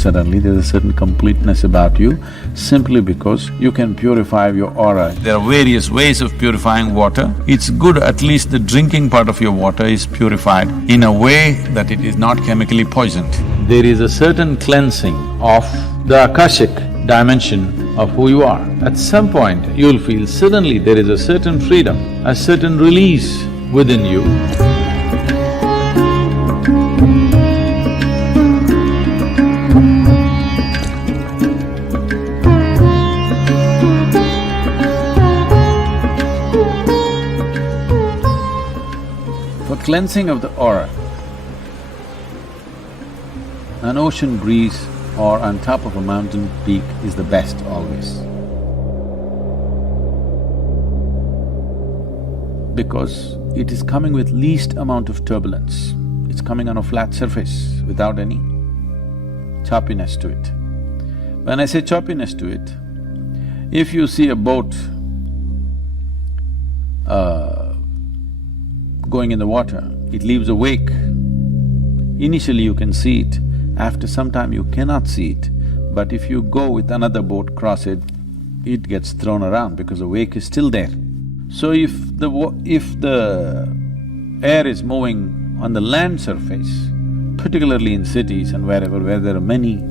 Suddenly there's a certain completeness about you simply because you can purify your aura. There are various ways of purifying water. It's good at least the drinking part of your water is purified in a way that it is not chemically poisoned. There is a certain cleansing of the Akashic dimension of who you are. At some point, you'll feel suddenly there is a certain freedom, a certain release within you. For cleansing of the aura, an ocean breeze or on top of a mountain peak is the best always. Because it is coming with least amount of turbulence. It's coming on a flat surface without any choppiness to it. When I say choppiness to it, if you see a boat going in the water, it leaves a wake. Initially you can see it, after some time you cannot see it, but if you go with another boat, cross it, it gets thrown around because the wake is still there. So if the air is moving on the land surface, particularly in cities and wherever where there are many,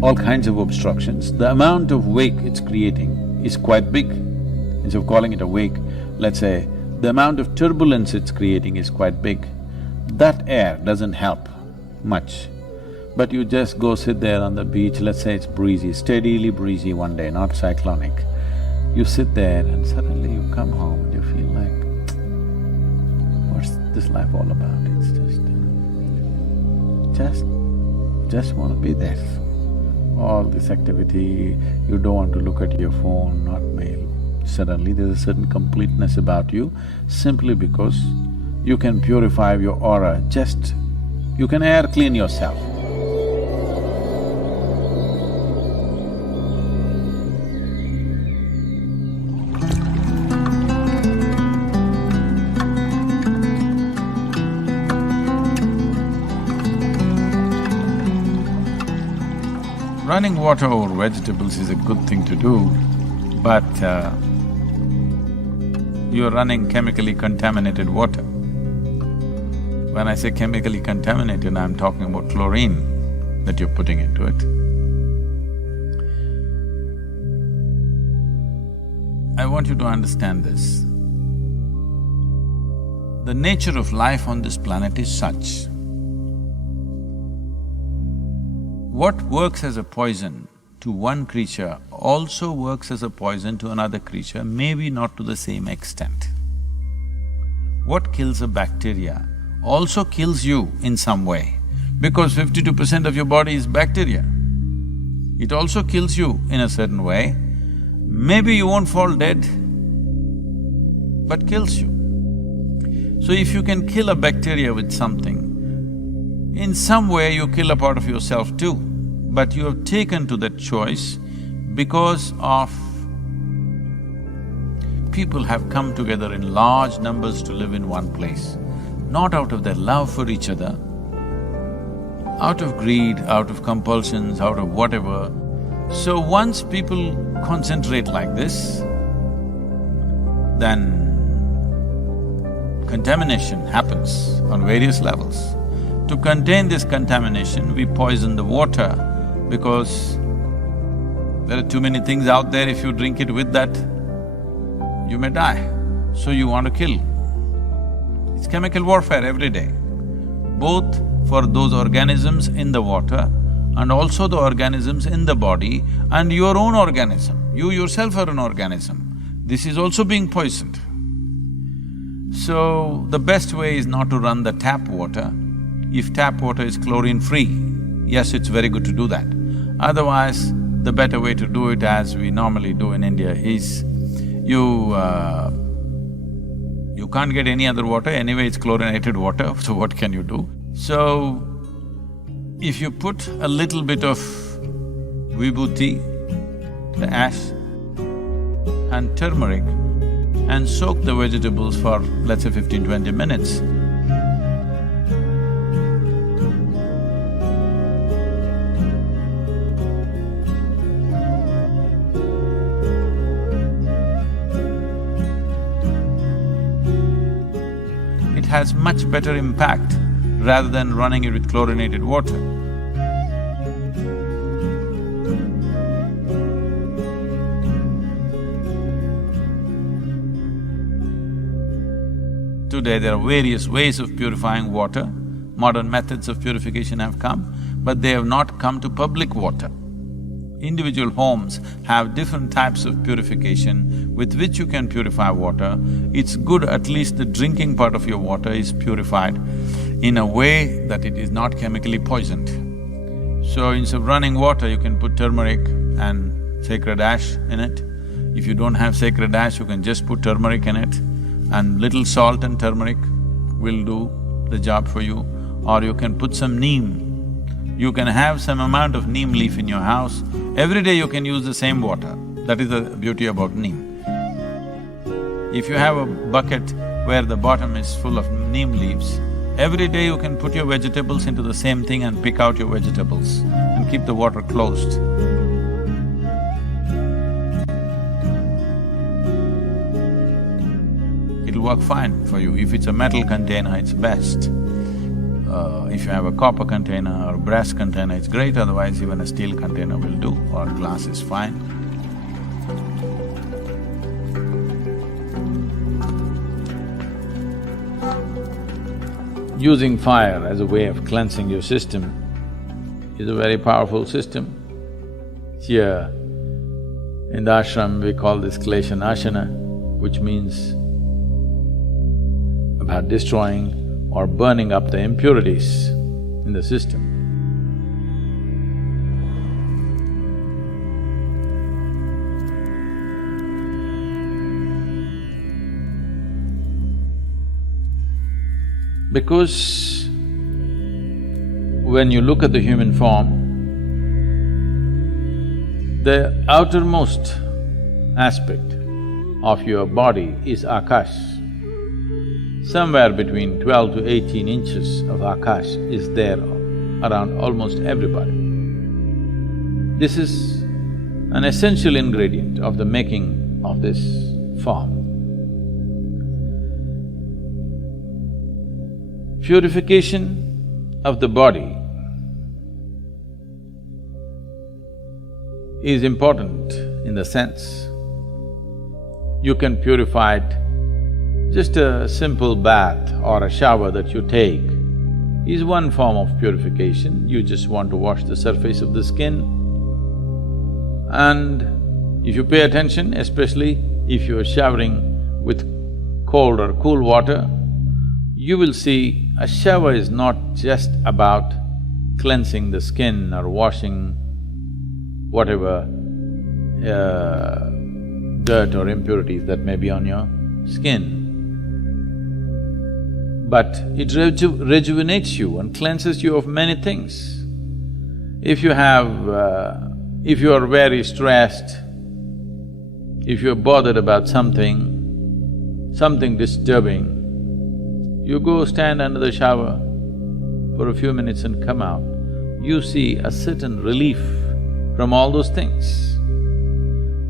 all kinds of obstructions, the amount of wake it's creating is quite big. Instead of calling it a wake, let's say, the amount of turbulence it's creating is quite big. That air doesn't help much. But you just go sit there on the beach, let's say it's breezy, steadily breezy one day, not cyclonic. You sit there and suddenly you come home and you feel like, what's this life all about? It's just want to be there. All this activity, you don't want to look at your phone, not mail. Suddenly there's a certain completeness about you simply because you can purify your aura, you can air clean yourself. Running water over vegetables is a good thing to do, but you're running chemically contaminated water. When I say chemically contaminated, I'm talking about chlorine that you're putting into it. I want you to understand this. The nature of life on this planet is such. What works as a poison to one creature also works as a poison to another creature, maybe not to the same extent. What kills a bacteria also kills you in some way, because 52% of your body is bacteria. It also kills you in a certain way. Maybe you won't fall dead, but kills you. So if you can kill a bacteria with something, in some way you kill a part of yourself too, but you have taken to that choice because of people have come together in large numbers to live in one place, not out of their love for each other, out of greed, out of compulsions, out of whatever. So once people concentrate like this, then contamination happens on various levels. To contain this contamination, we poison the water because there are too many things out there. If you drink it with that, you may die. So you want to kill. It's chemical warfare every day, both for those organisms in the water and also the organisms in the body and your own organism. You yourself are an organism. This is also being poisoned. So, the best way is not to run the tap water. If tap water is chlorine-free, yes, it's very good to do that. Otherwise, the better way to do it, as we normally do in India, is you can't get any other water, anyway it's chlorinated water, so what can you do? So, if you put a little bit of vibhuti, the ash, and turmeric, and soak the vegetables for, let's say, 15–20 minutes, has much better impact rather than running it with chlorinated water. Today there are various ways of purifying water. Modern methods of purification have come, but they have not come to public water. Individual homes have different types of purification with which you can purify water. It's good at least the drinking part of your water is purified in a way that it is not chemically poisoned. So instead of running water, you can put turmeric and sacred ash in it. If you don't have sacred ash, you can just put turmeric in it, and little salt and turmeric will do the job for you. Or you can put some neem. You can have some amount of neem leaf in your house. Every day you can use the same water. That is the beauty about neem. If you have a bucket where the bottom is full of neem leaves, every day you can put your vegetables into the same thing and pick out your vegetables and keep the water closed. It'll work fine for you. If it's a metal container, it's best. If you have a copper container or a brass container, it's great, otherwise even a steel container will do, or glass is fine. Using fire as a way of cleansing your system is a very powerful system. Here in the ashram we call this kleshanashana, which means about destroying or burning up the impurities in the system. Because when you look at the human form, the outermost aspect of your body is akash. Somewhere between 12 to 18 inches of akash is there around almost everybody. This is an essential ingredient of the making of this form. Purification of the body is important in the sense you can purify it. Just a simple bath or a shower that you take is one form of purification. You just want to wash the surface of the skin. And if you pay attention, especially if you are showering with cold or cool water, you will see a shower is not just about cleansing the skin or washing whatever dirt or impurities that may be on your skin. But it rejuvenates you and cleanses you of many things. If you are very stressed, if you're bothered about something disturbing, you go stand under the shower for a few minutes and come out, you see a certain relief from all those things.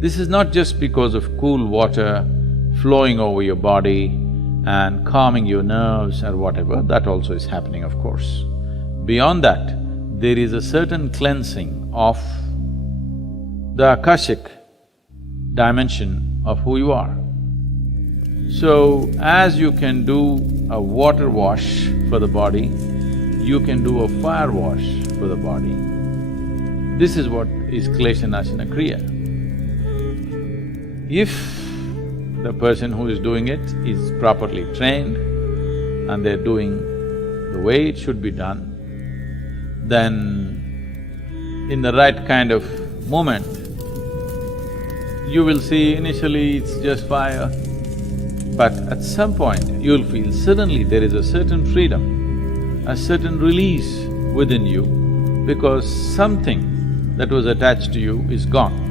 This is not just because of cool water flowing over your body and calming your nerves or whatever, that also is happening, of course. Beyond that, there is a certain cleansing of the akashic dimension of who you are. So, as you can do a water wash for the body, you can do a fire wash for the body. This is what is kleshanashana kriya. If the person who is doing it is properly trained and they're doing the way it should be done, then in the right kind of moment, you will see initially it's just fire, but at some point you'll feel suddenly there is a certain freedom, a certain release within you, because something that was attached to you is gone.